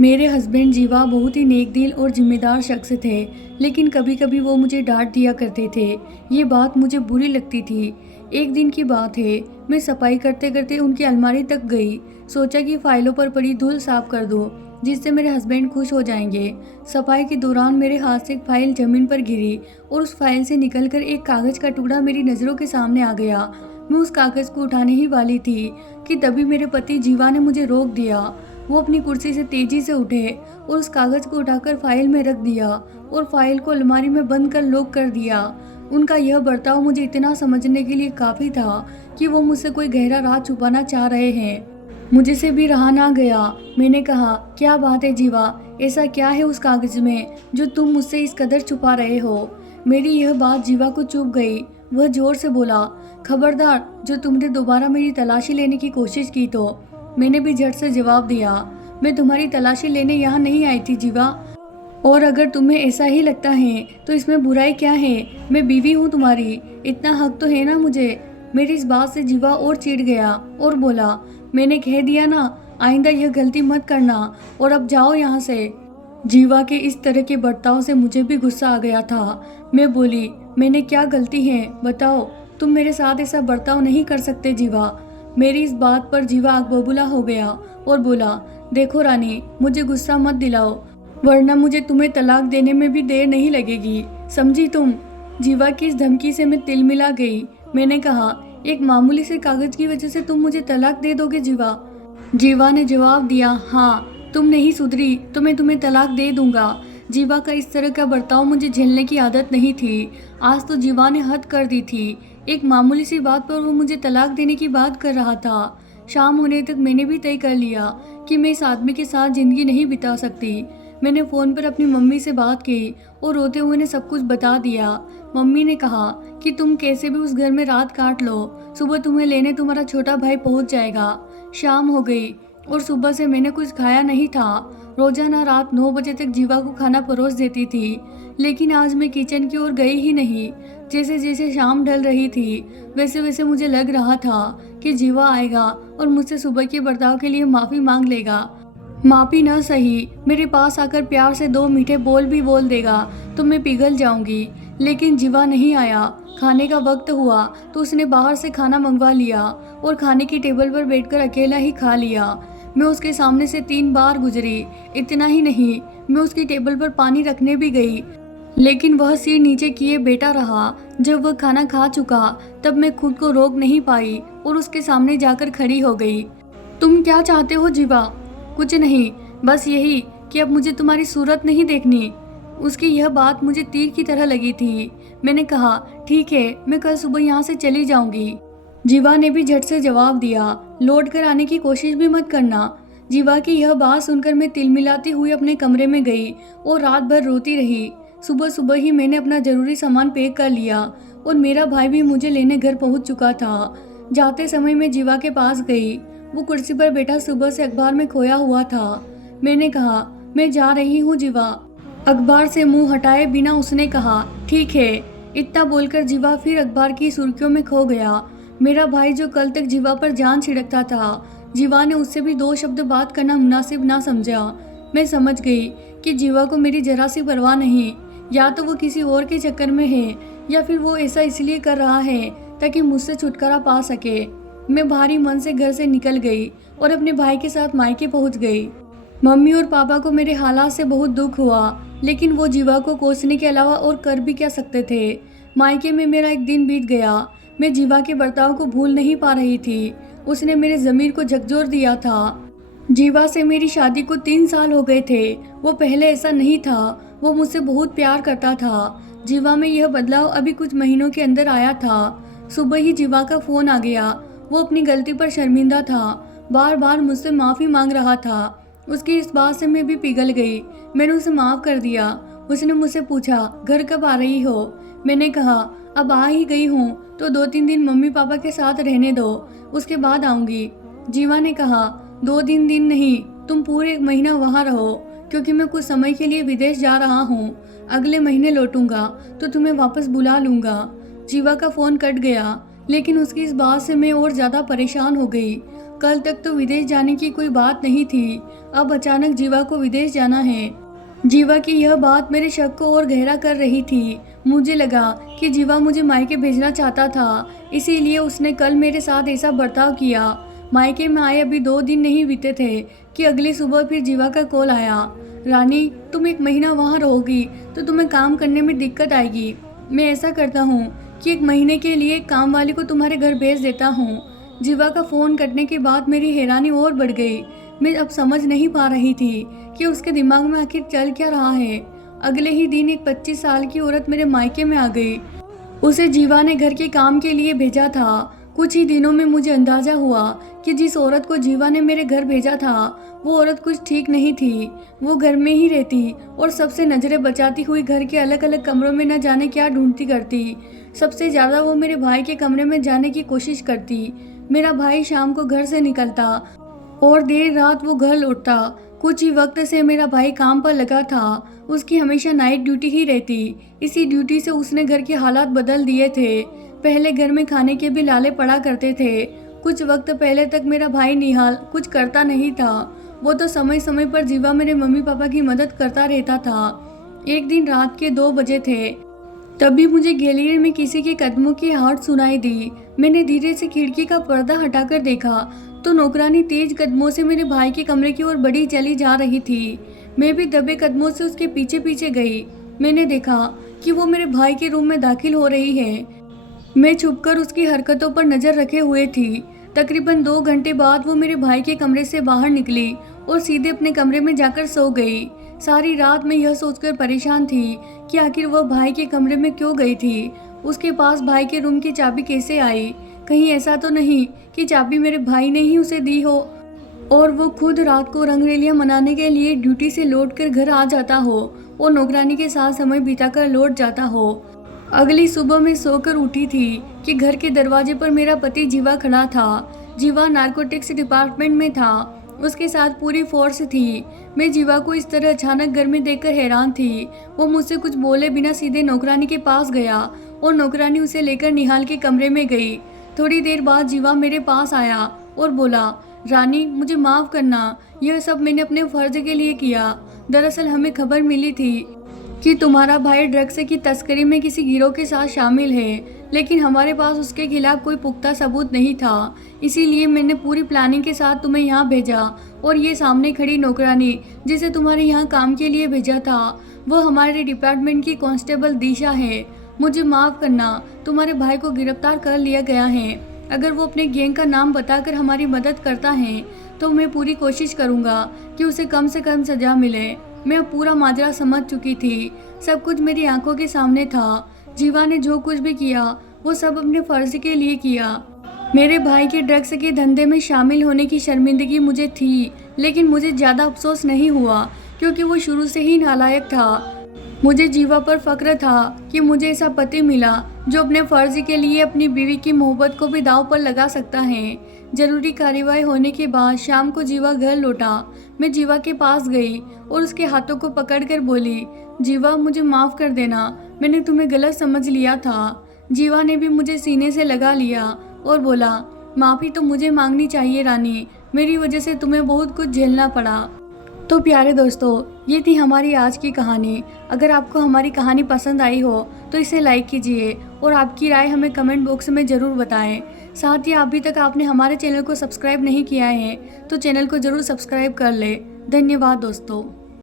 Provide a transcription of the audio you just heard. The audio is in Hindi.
मेरे हस्बैंड जीवा बहुत ही नेक दिल और जिम्मेदार शख्स थे, लेकिन कभी कभी वो मुझे डांट दिया करते थे। ये बात मुझे बुरी लगती थी। एक दिन की बात है, मैं सफाई करते करते उनकी अलमारी तक गई। सोचा कि फाइलों पर पड़ी धूल साफ कर दूं, जिससे मेरे हस्बैंड खुश हो जाएंगे। सफाई के दौरान मेरे हाथ से एक फाइल जमीन पर गिरी और उस फाइल से निकलकर एक कागज का टुकड़ा मेरी नज़रों के सामने आ गया। मैं उस कागज को उठाने ही वाली थी कि तभी मेरे पति जीवा ने मुझे रोक दिया। वो अपनी कुर्सी से तेजी से उठे और उस कागज को उठाकर फाइल में रख दिया और फाइल को अलमारी में बंद कर लॉक कर दिया। उनका यह बर्ताव मुझे इतना समझने के लिए काफी था कि वो मुझसे कोई गहरा राज छुपाना चाह रहे हैं। मुझे से भी रहा ना गया। मैंने कहा, क्या बात है जीवा, ऐसा क्या है उस कागज में जो तुम मुझसे इस कदर छुपा रहे हो। मेरी यह बात जीवा को चुभ गई। वह जोर से बोला, खबरदार, जो तुमने दोबारा मेरी तलाशी लेने की कोशिश की तो। मैंने भी झट से जवाब दिया, मैं तुम्हारी तलाशी लेने यहाँ नहीं आई थी जीवा, और अगर तुम्हें ऐसा ही लगता है तो इसमें बुराई क्या है। मैं बीवी हूँ तुम्हारी, इतना हक तो है ना मुझे। मेरी इस बात से जीवा और चिढ़ गया और बोला, मैंने कह दिया ना, आइंदा यह गलती मत करना और अब जाओ यहाँ से। जीवा के इस तरह के बर्ताव से मुझे भी गुस्सा आ गया था। मैं बोली, मैंने क्या गलती है बताओ, तुम मेरे साथ ऐसा बर्ताव नहीं कर सकते जीवा। मेरी इस बात पर जीवा आग बबूला हो गया और बोला, देखो रानी, मुझे गुस्सा मत दिलाओ, वरना मुझे तुम्हें तलाक देने में भी देर नहीं लगेगी, समझी तुम। जीवा की इस धमकी से मैं तिलमिला गई। मैंने कहा, एक मामूली से कागज की वजह से तुम मुझे तलाक दे दोगे जीवा। जीवा ने जवाब दिया, हाँ, तुम नहीं सुधरी तो मैं तुम्हें तलाक दे दूंगा। जीवा का इस तरह का बर्ताव मुझे झेलने की आदत नहीं थी। आज तो जीवा ने हद कर दी थी। एक मामूली सी बात पर वो मुझे तलाक देने की बात कर रहा था। शाम होने तक मैंने भी तय कर लिया कि मैं इस आदमी के साथ जिंदगी नहीं बिता सकती। मैंने फ़ोन पर अपनी मम्मी से बात की और रोते हुए ने सब कुछ बता दिया। मम्मी ने कहा कि तुम कैसे भी उस घर में रात काट लो, सुबह तुम्हें लेने तुम्हारा छोटा भाई पहुंच जाएगा। शाम हो गई और सुबह से मैंने कुछ खाया नहीं था। रोजाना रात 9 बजे तक जीवा को खाना परोस देती थी, लेकिन आज मैं किचन की ओर गई ही नहीं। जैसे जैसे शाम ढल रही थी, वैसे वैसे मुझे लग रहा था कि जीवा आएगा और मुझसे सुबह के बर्ताव के लिए माफ़ी मांग लेगा। माफ़ी न सही, मेरे पास आकर प्यार से 2 मीठे बोल भी बोल देगा तो मैं पिघल जाऊंगी। लेकिन जीवा नहीं आया। खाने का वक्त हुआ तो उसने बाहर से खाना मंगवा लिया और खाने की टेबल पर बैठकर अकेला ही खा लिया। मैं उसके सामने से 3 बार गुजरी। इतना ही नहीं, मैं उसकी टेबल पर पानी रखने भी गई, लेकिन वह सिर नीचे किए बैठा रहा। जब वह खाना खा चुका तब मैं खुद को रोक नहीं पाई और उसके सामने जाकर खड़ी हो गई। तुम क्या चाहते हो जीवा? कुछ नहीं, बस यही कि अब मुझे तुम्हारी सूरत नहीं देखनी। उसकी यह बात मुझे तीर की तरह लगी थी। मैंने कहा, ठीक है, मैं कल सुबह यहाँ से चली जाऊंगी। जीवा ने भी झट से जवाब दिया, लौट कर आने की कोशिश भी मत करना। जीवा की यह बात सुनकर मैं तिलमिलाती हुई अपने कमरे में गई और रात भर रोती रही। सुबह सुबह ही मैंने अपना जरूरी सामान पैक कर लिया और मेरा भाई भी मुझे लेने घर पहुंच चुका था। जाते समय मैं जीवा के पास गई। वो कुर्सी पर बैठा सुबह से अखबार में खोया हुआ था। मैंने कहा, मैं जा रही हूँ जीवा। अखबार से मुंह हटाए बिना उसने कहा, ठीक है। इतना बोलकर जीवा फिर अखबार की सुर्खियों में खो गया। मेरा भाई जो कल तक जीवा पर जान छिड़कता था, जीवा ने उससे भी 2 शब्द बात करना मुनासिब ना समझा। मैं समझ गई कि जीवा को मेरी जरा सी परवाह नहीं। या तो वो किसी और के चक्कर में है या फिर वो ऐसा इसलिए कर रहा है ताकि मुझसे छुटकारा पा सके। मैं भारी मन से घर से निकल गई और अपने भाई के साथ मायके पहुंच गई। मम्मी और पापा को मेरे हालात से बहुत दुख हुआ, लेकिन वो जीवा को कोसने के अलावा और कर भी क्या सकते थे। मायके में मेरा एक दिन बीत गया। मैं जीवा के बर्ताव को भूल नहीं पा रही थी। उसने मेरे ज़मीर को झकझोर दिया था। जीवा से मेरी शादी को 3 साल हो गए थे। वो पहले ऐसा नहीं था। वो मुझसे बहुत प्यार करता था। जीवा में यह बदलाव अभी कुछ महीनों के अंदर आया था। सुबह ही जीवा का फ़ोन आ गया। वो अपनी गलती पर शर्मिंदा था, बार बार मुझसे माफ़ी मांग रहा था। उसकी इस बात से मैं भी पिघल गई। मैंने उसे माफ़ कर दिया। उसने मुझसे पूछा, घर कब आ रही हो? मैंने कहा, अब आ ही गई हूँ तो 2-3 दिन मम्मी पापा के साथ रहने दो, उसके बाद आऊँगी। जीवा ने कहा, 2-3 दिन नहीं, तुम पूरे 1 महीना वहाँ रहो, क्योंकि मैं कुछ समय के लिए विदेश जा रहा हूँ। अगले महीने लौटूंगा तो तुम्हें वापस बुला लूँगा। जीवा का फ़ोन कट गया, लेकिन उसकी इस बात से मैं और ज़्यादा परेशान हो गई। कल तक तो विदेश जाने की कोई बात नहीं थी, अब अचानक जीवा को विदेश जाना है। जीवा की यह बात मेरे शक को और गहरा कर रही थी। मुझे लगा कि जीवा मुझे मायके भेजना चाहता था, इसीलिए उसने कल मेरे साथ ऐसा बर्ताव किया। मायके में आए अभी 2 दिन नहीं बीते थे कि अगली सुबह फिर जीवा का कॉल आया। रानी, तुम 1 महीना वहाँ रहोगी तो तुम्हें काम करने में दिक्कत आएगी। मैं ऐसा करता हूँ कि 1 महीने के लिए काम वाले को तुम्हारे घर भेज देता हूँ। जीवा का फ़ोन कटने के बाद मेरी हैरानी और बढ़ गई। मैं अब समझ नहीं पा रही थी कि उसके दिमाग में आखिर चल क्या रहा है। अगले ही दिन एक 25 साल की औरत मेरे मायके में आ गई। उसे जीवा ने घर के काम के लिए भेजा था। कुछ ही दिनों में मुझे अंदाजा हुआ कि जिस औरत को जीवा ने मेरे घर भेजा था वो औरत कुछ ठीक नहीं थी। वो घर में ही रहती और सबसे नजरें बचाती हुई घर के अलग अलग कमरों में न जाने क्या ढूंढती करती। सबसे ज़्यादा वो मेरे भाई के कमरे में जाने की कोशिश करती। मेरा भाई शाम को घर से निकलता और देर रात वो घर लौटता। कुछ ही वक्त से मेरा भाई काम पर लगा था। उसकी हमेशा नाइट ड्यूटी ही रहती। इसी ड्यूटी से उसने घर के हालात बदल दिए थे। पहले घर में खाने के भी लाले पड़ा करते थे। कुछ वक्त पहले तक मेरा भाई निहाल कुछ करता नहीं था। वो तो समय समय पर जीवा मेरे मम्मी पापा की मदद करता रहता था। एक दिन रात के 2 बजे थे, तभी मुझे गैलरी में किसी के कदमों की आहट सुनाई दी। मैंने धीरे से खिड़की का पर्दा हटाकर देखा तो नौकरानी तेज कदमों से मेरे भाई के कमरे की ओर बढ़ी चली जा रही थी। मैं भी दबे कदमों से उसके पीछे पीछे गई। मैंने देखा कि वो मेरे भाई के रूम में दाखिल हो रही है। मैं छुपकर उसकी हरकतों पर नजर रखे हुए थी। तकरीबन 2 घंटे बाद वो मेरे भाई के कमरे से बाहर निकली और सीधे अपने कमरे में जाकर सो गई। सारी रात मैं यह सोचकर परेशान थी कि आखिर वह भाई के कमरे में क्यों गई थी। उसके पास भाई के रूम की चाबी कैसे आई? कहीं ऐसा तो नहीं कि चाबी मेरे भाई ने ही उसे दी हो और वो खुद रात को रंगरेलियां मनाने के लिए ड्यूटी से लौटकर घर आ जाता हो और नौकरानी के साथ समय बिताकर लौट जाता हो। अगली सुबह मैं सोकर उठी थी कि घर के दरवाजे पर मेरा पति जीवा खड़ा था। जीवा नारकोटिक्स डिपार्टमेंट में था। उसके साथ पूरी फोर्स थी। मैं जीवा को इस तरह अचानक घर में देखकर हैरान थी। वो मुझसे कुछ बोले बिना सीधे नौकरानी के पास गया और नौकरानी उसे लेकर निहाल के कमरे में गई। थोड़ी देर बाद जीवा मेरे पास आया और बोला, रानी, मुझे माफ़ करना, यह सब मैंने अपने फर्ज के लिए किया। दरअसल हमें खबर मिली थी कि तुम्हारा भाई ड्रग्स की तस्करी में किसी गिरोह के साथ शामिल है, लेकिन हमारे पास उसके खिलाफ कोई पुख्ता सबूत नहीं था। इसीलिए मैंने पूरी प्लानिंग के साथ तुम्हें यहाँ भेजा और ये सामने खड़ी नौकरानी जिसे तुम्हारे यहाँ काम के लिए भेजा था वो हमारे डिपार्टमेंट की कांस्टेबल दिशा है। मुझे माफ़ करना, तुम्हारे भाई को गिरफ्तार कर लिया गया है। अगर वो अपने गैंग का नाम बताकर हमारी मदद करता है तो मैं पूरी कोशिश करूँगा कि उसे कम से कम सज़ा मिले। मैं अब पूरा माजरा समझ चुकी थी। सब कुछ मेरी आंखों के सामने था। जीवा ने जो कुछ भी किया वो सब अपने फर्ज के लिए किया। मेरे भाई के ड्रग्स के धंधे में शामिल होने की शर्मिंदगी मुझे थी, लेकिन मुझे ज़्यादा अफसोस नहीं हुआ क्योंकि वो शुरू से ही नालायक था। मुझे जीवा पर फक्र था कि मुझे ऐसा पति मिला जो अपने फर्ज के लिए अपनी बीवी की मोहब्बत को भी दांव पर लगा सकता है। जरूरी कार्रवाई होने के बाद शाम को जीवा घर लौटा। मैं जीवा के पास गई और उसके हाथों को पकड़कर बोली, जीवा, मुझे माफ़ कर देना, मैंने तुम्हें गलत समझ लिया था। जीवा ने भी मुझे सीने से लगा लिया और बोला, माफ़ी तो मुझे मांगनी चाहिए रानी, मेरी वजह से तुम्हें बहुत कुछ झेलना पड़ा। तो प्यारे दोस्तों, ये थी हमारी आज की कहानी। अगर आपको हमारी कहानी पसंद आई हो तो इसे लाइक कीजिए और आपकी राय हमें कमेंट बॉक्स में ज़रूर बताएं। साथ ही अभी तक आपने हमारे चैनल को सब्सक्राइब नहीं किया है तो चैनल को ज़रूर सब्सक्राइब कर ले। धन्यवाद दोस्तों।